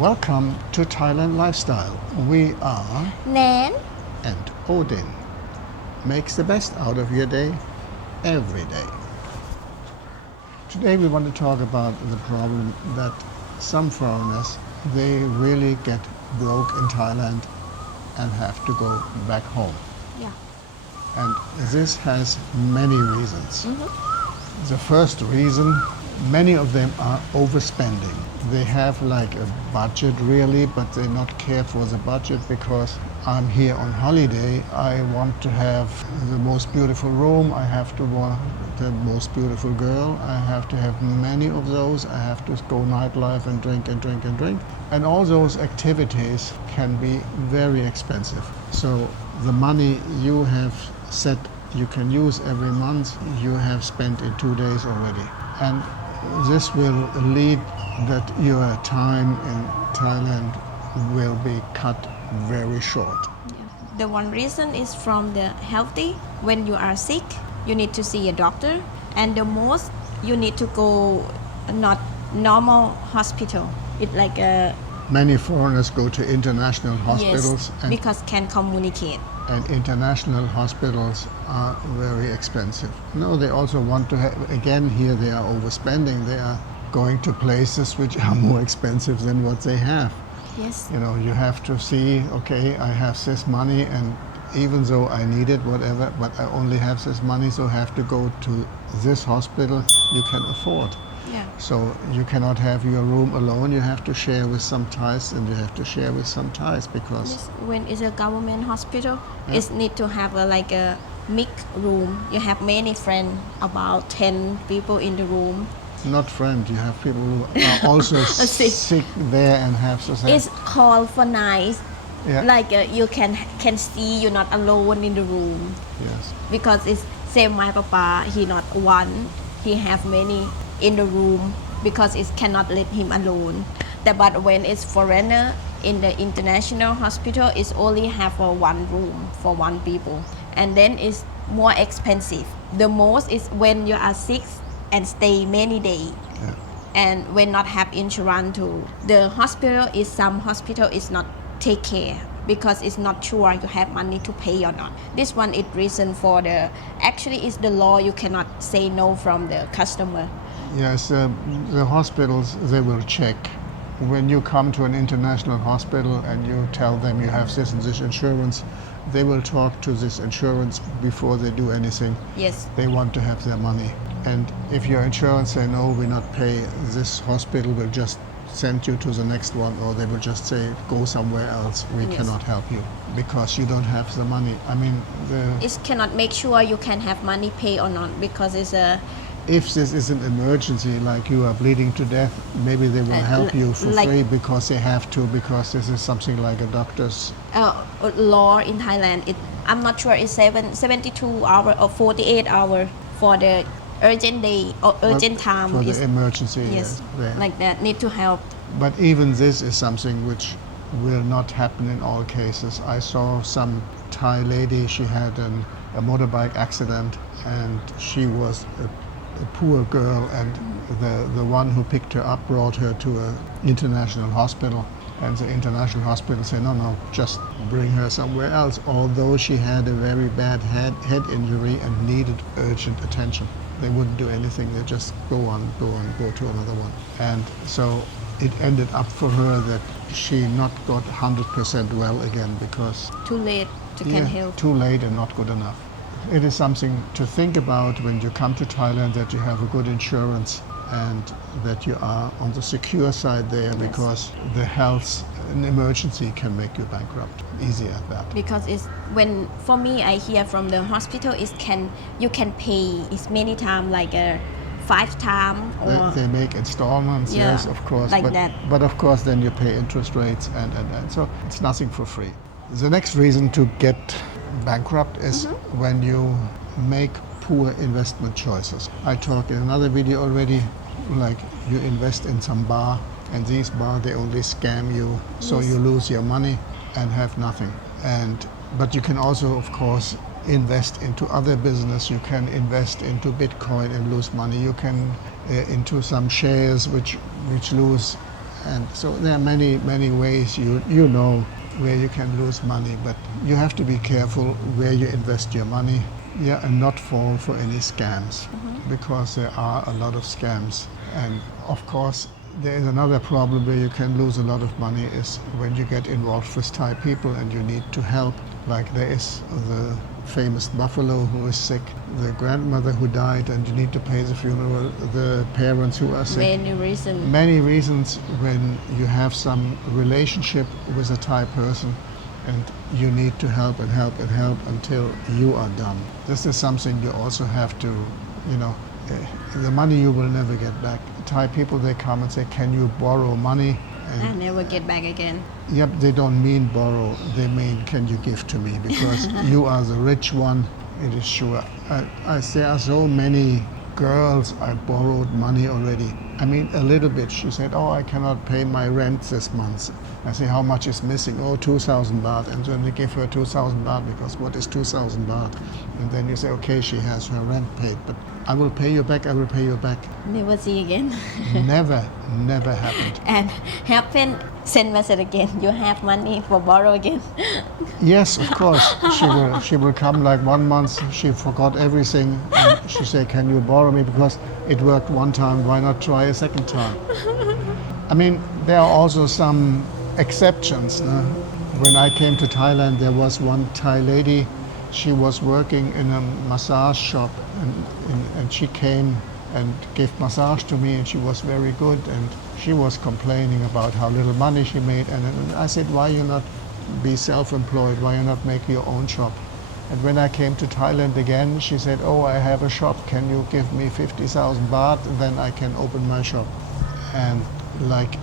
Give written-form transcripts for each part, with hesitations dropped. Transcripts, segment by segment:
Welcome to Thailand Lifestyle. We are Nann. and Odin. Makes the best out of your day every day. Today we want to talk about the problem that some foreigners, they really get broke in Thailand and have to go back home. Yeah. And this has many reasons. The first reason, many of them are overspending. They have like a budget really, but they not care for the budget because I'm here on holiday. I want to have the most beautiful room. I have to want the most beautiful girl. I have to have many of those. I have to go nightlife and drink and drink and drink. And all those activities can be very expensive. So the money you have set you can use every month, you have spent in 2 days already. And this will lead that your time in Thailand will be cut very short. The one reason is from the healthy. When you are sick, you need to see a doctor, and the most you need to go not normal hospital. It's like a Many foreigners go to international hospitals because can communicate. and international hospitals are very expensive. No, they also want to have, again, here they are overspending. They are going to places which are more expensive than what they have. Yes. You know, you have to see, okay, I have this money and even though I need it, whatever, but I only have this money, so I have to go to this hospital you can afford. Yeah. So you cannot have your room alone, you have to share with some Thais and you have to share with some Thais because Yes. When it's a government hospital, it need to have like a mixed room. You have many friends, about 10 people in the room. not friends, you have people who are also Sick. sick there and have the same. It's called for nice. Yeah. Like you can see you're not alone in the room. Yes. Because it's same my papa, he not one, he have many in the room because it cannot let him alone. But when it's foreigner in the international hospital, it's only have one room for one people, and then it's more expensive. The most is when you are sick and stay many days. Yeah. And when not have insurance too. The hospital is some hospital is not take care because it's not sure you have money to pay or not. This one is reason for the actually is the law, you cannot say no from the customer. Yes, the hospitals, they will check. When you come to an international hospital and you tell them you have this and this insurance, they will talk to this insurance before they do anything. Yes. They want to have their money. And if your insurance say, no, we not pay, this hospital will just send you to the next one, or they will just say, go somewhere else. We cannot help you because you don't have the money. I mean, It cannot make sure you can have money pay or not because it's a if this is an emergency, like you are bleeding to death, maybe they will help you for like- free because they have to, because this is something like a doctor's. law in Thailand. I'm not sure it's 72 hours or 48 hours for the urgent day or urgent time. For is the emergency. yes, there. like that, need to help. But even this is something which will not happen in all cases. I saw some Thai lady, she had a motorbike accident and she was a poor girl, and the one who picked her up brought her to an international hospital, and the international hospital said, no, just bring her somewhere else, although she had a very bad head injury and needed urgent attention. They wouldn't do anything, they just go to another one. And so it ended up for her that she not got 100% well again because Too late to can help. too late and not good enough. It is something to think about when you come to Thailand, that you have a good insurance and that you are on the secure side there, because the health, an emergency can make you bankrupt. Easy at that. Because it's when for me I hear from the hospital is you can pay is many times like a 5 times or They make installments, Yeah, yes, of course. like but, that. But of course then you pay interest rates and so it's nothing for free. The next reason to get bankrupt is when you make poor investment choices. I talked in another video already, like you invest in some bar and these bar, they only scam you, so you lose your money and have nothing. But you can also, of course, invest into other business. You can invest into Bitcoin and lose money. You can into some shares which lose And so there are many ways you know where you can lose money, but you have to be careful where you invest your money, yeah, and not fall for any scams, because there are a lot of scams. And of course, there is another problem where you can lose a lot of money is when you get involved with Thai people and you need to help. Like there is the famous buffalo who is sick, the grandmother who died, and you need to pay the funeral, the parents who are sick. Many reasons. Many reasons when you have some relationship with a Thai person and you need to help and help and help until you are done. This is something you also have to, the money you will never get back. Thai people, they come and say, can you borrow money? I never get back again. Yep, they don't mean borrow, they mean can you give to me, because you are the rich one, it is sure. There are so many girls I borrowed money already. I mean, a little bit. She said, oh, I cannot pay my rent this month. I say, how much is missing? Oh, 2,000 baht. And then they give her 2,000 baht, because what is 2,000 baht? And then you say, okay, she has her rent paid, but I will pay you back, I will pay you back. Never see again. Never happened. And happen, send message again. You have money for borrow again. Yes, of course. She will come like 1 month. She forgot everything. And she said, can you borrow me? Because it worked one time. Why not try a second time? I mean, there are also some exceptions. No? When I came to Thailand, there was one Thai lady. She was working in a massage shop, and she came and gave massage to me, and she was very good, and she was complaining about how little money she made. And I said, why you not be self-employed? Why you not make your own shop? And when I came to Thailand again, she said, oh, I have a shop. Can you give me 50,000 baht? Then I can open my shop. And like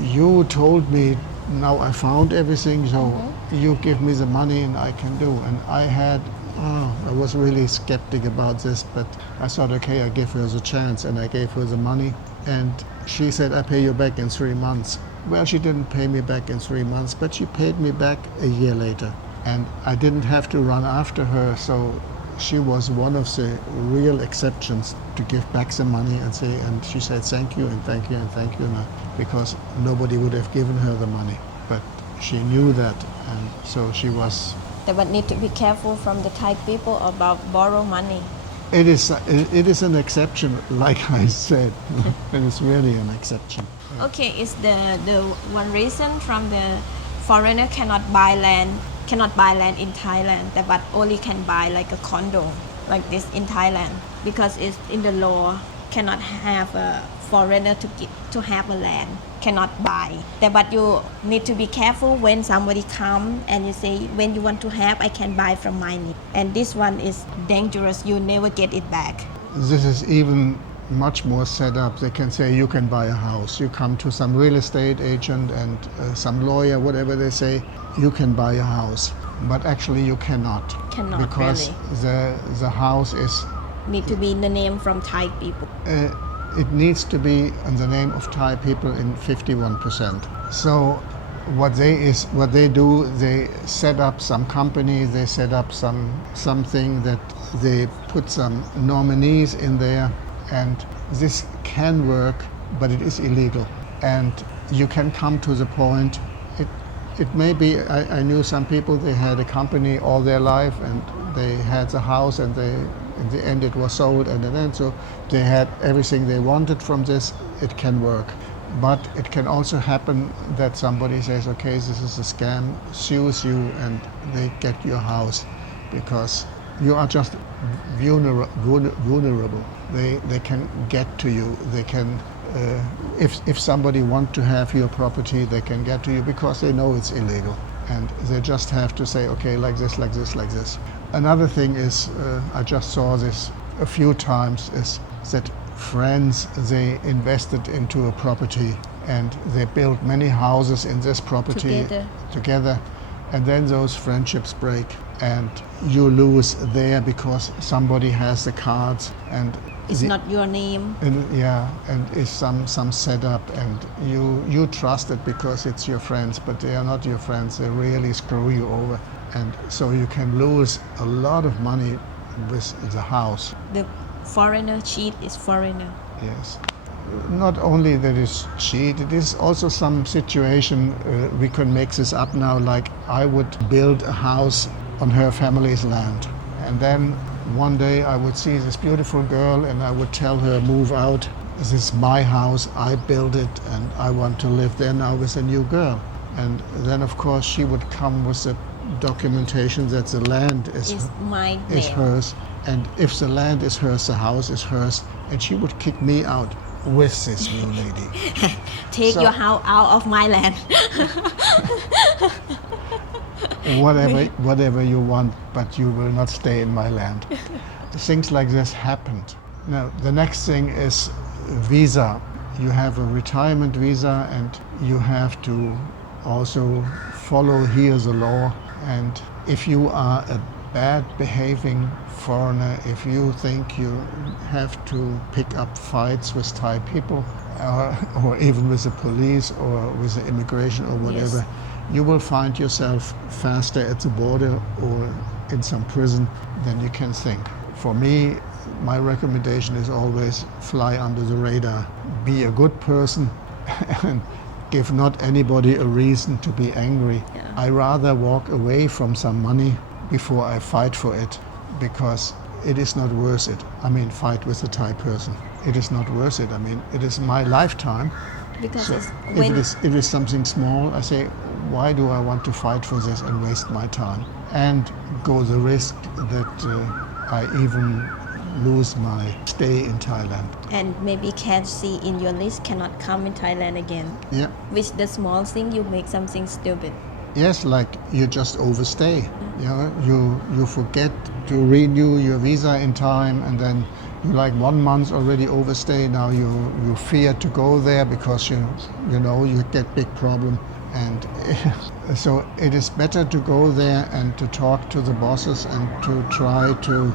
you told me, now I found everything, so you give me the money and I can do. And I was really skeptic about this, but I thought, okay, I give her the chance, and I gave her the money. And she said, I pay you back in 3 months. Well, she didn't pay me back in 3 months, but she paid me back a year later. And I didn't have to run after her, so she was one of the real exceptions to give back the money and she said thank you and thank you and thank you, because nobody would have given her the money. But she knew that, and so she was. But need to be careful from the Thai people about borrow money. It is an exception, like I said. It is really an exception. Okay, is the one reason from the foreigner cannot buy land in Thailand, but only can buy like a condo like this in Thailand, because it's in the law cannot have a foreigner to have a land, cannot buy. But you need to be careful when somebody come and you say, when you want to have, I can buy from my name. And this one is dangerous, you never get it back. This is even much more set up. They can say you can buy a house. You come to some real estate agent and some lawyer, whatever they say, you can buy a house. But actually you cannot. Because really. The house is... Need to be in the name from Thai people. It needs to be in the name of Thai people in 51%. So what they do, they set up some company, they set up something that they put some nominees in there, and this can work, but it is illegal. And you can come to the point, it may be, I knew some people, they had a company all their life and they had the house, and in the end it was sold, and then so they had everything they wanted from this. It can work. But it can also happen that somebody says, okay, this is a scam, sues you, and they get your house because you are just vulnerable. They can get to you. They can, if somebody wants to have your property, they can get to you because they know it's illegal. And they just have to say, okay, like this, like this, like this. Another thing is, I just saw this a few times, is that friends, they invested into a property and they built many houses in this property together, and then those friendships break and you lose there because somebody has the cards and it's not your name. And it's some setup, and you trust it because it's your friends, but they are not your friends. They really screw you over, and so you can lose a lot of money with the house. The foreigner cheat is foreigner. Yes. not only that it's cheat, it is also some situation, we can make this up now, like I would build a house on her family's land. And then one day I would see this beautiful girl and I would tell her, move out. This is my house, I built it, and I want to live there now with a new girl. And then of course she would come with the documentation that the land is my is name. hers. And if the land is hers, the house is hers. And she would kick me out with this new lady. Take So- your house out of my land. Whatever you want, but you will not stay in my land. Things like this happened. Now, the next thing is visa. You have a retirement visa and you have to also follow here the law. And if you are a bad behaving foreigner, if you think you have to pick up fights with Thai people or even with the police or with the immigration or whatever, Yes. you will find yourself faster at the border or in some prison than you can think. For me, my recommendation is always fly under the radar. Be a good person and give not anybody a reason to be angry. Yeah. I rather walk away from some money before I fight for it, because it is not worth it. I mean, fight with a Thai person. It is not worth it. I mean, it is my lifetime. Because So it's if when if it is something small, I say, why do I want to fight for this and waste my time and go the risk that I even lose my stay in Thailand? and maybe can't see in your list cannot come in Thailand again. Yeah. With the small thing you make something stupid. Yes, like you just overstay. You know, you forget to renew your visa in time, and then you like 1 month already overstay. Now you fear to go there because you know you get big problem, and so it is better to go there and to talk to the bosses and to try to.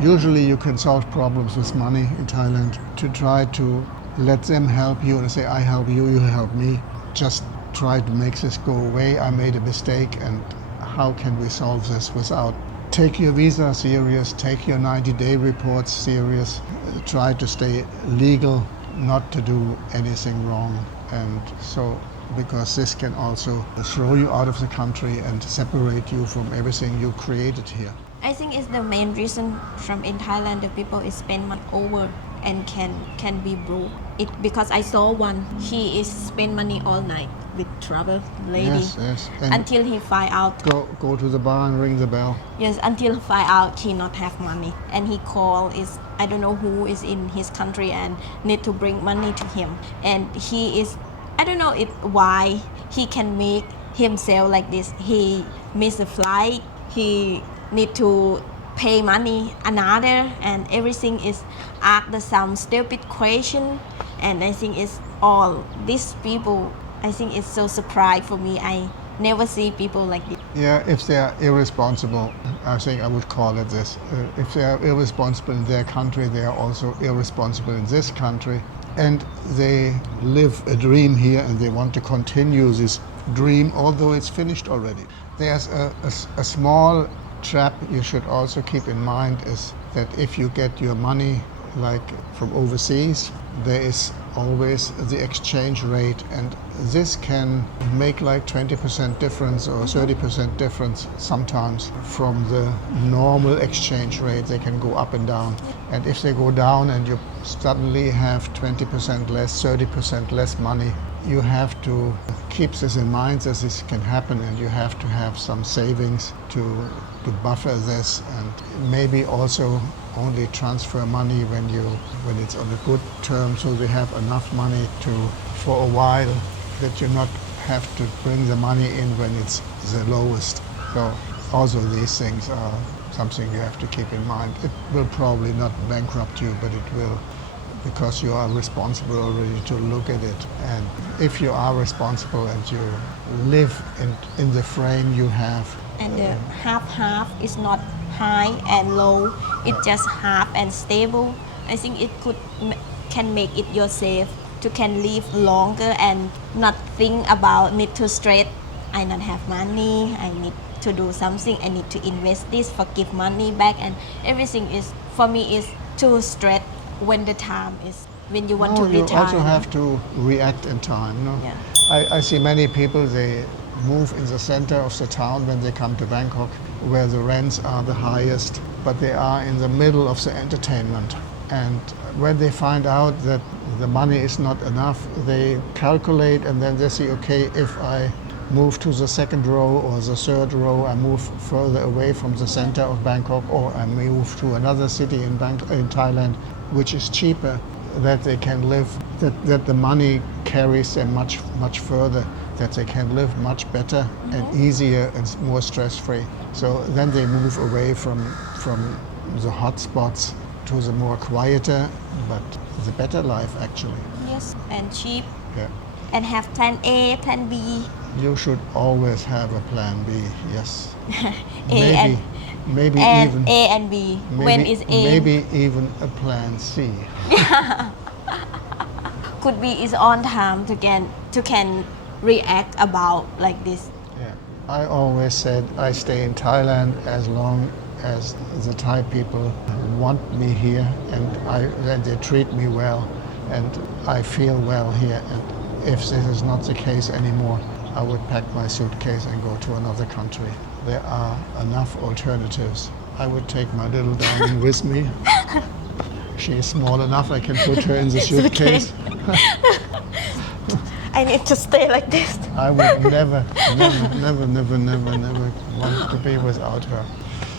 Usually you can solve problems with money in Thailand. To try to let them help you and say, I help you, you help me. Just try to make this go away. I made a mistake, and how can we solve this without? Take your visa serious, take your 90-day reports serious, try to stay legal, not to do anything wrong. And so, because this can also throw you out of the country and separate you from everything you created here. I think it's the main reason from in Thailand the people is spend money over and can be broke. It because I saw one, he is spend money all night with trouble lady Yes. And until he find out. go to the bar and ring the bell. Yes, until he find out he not have money, and he call is I don't know who is in his country and need to bring money to him, and he is I don't know why he can make himself like this. He miss a flight, he need to pay money another, and everything is ask the some stupid question, and I think it's all these people. I think it's so surprised for me. I never see people like this. Yeah, if they are irresponsible, I think I would call it this. If they are irresponsible in their country, they are also irresponsible in this country. And they live a dream here and they want to continue this dream, although it's finished already. There's a small trap you should also keep in mind is that if you get your money like from overseas, there is always the exchange rate, and this can make like 20% difference or 30% difference sometimes from the normal exchange rate. They can go up and down, and if they go down and you suddenly have 20% less, 30% less money, you have to keep this in mind that this can happen, and you have to have some savings to buffer this, and maybe also only transfer money when it's on a good term, so they have enough money to for a while, that you not have to bring the money in when it's the lowest. So also these things are something you have to keep in mind. It will probably not bankrupt you, but it will, because you are responsible already to look at it. And if you are responsible and you live in the frame you have. And the half is not high and low, it's just half and stable. I think it can make it yourself to can live longer and not think about need to stress. I not have money, I need to do something, I need to invest this for give money back, and everything is for me is too stress when the time is when you want No, to you retire. also have to react in time. No? Yeah. I see many people, they move in the center of the town when they come to Bangkok, where the rents are the highest, but they are in the middle of the entertainment. And when they find out that the money is not enough, they calculate and then they say, okay, if I move to the second row or the third row, I move further away from the center of Bangkok, or I move to another city in Thailand, which is cheaper, that they can live, that the money carries them much further, that they can live much better and easier and more stress-free. So then they move away from the hot spots to the more quieter but the better life actually. Yes, and cheap, Yeah. and have plan A, plan B. You should always have a plan B, yes. A maybe and even A and B. When is A? maybe even a plan C. Could be is on time to can react about like this. Yeah. I always said I stay in Thailand as long as the Thai people want me here and they treat me well and I feel well here. And if this is not the case anymore, I would pack my suitcase and go to another country. There are enough alternatives. I would take my little darling with me. She is small enough, I can put her in the suitcase. I need to stay like this. I would never want to be without her.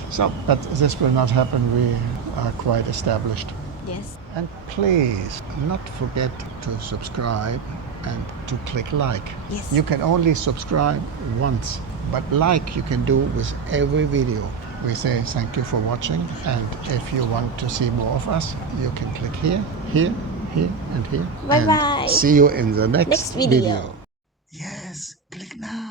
So, but this will not happen. We are quite established. Yes. And please not forget to subscribe and to click like. Yes. You can only subscribe once, but like you can do with every video. We say thank you for watching, and if you want to see more of us, you can click here, here, here, and here. Bye and bye. See you in the next Next video. Yes, click now.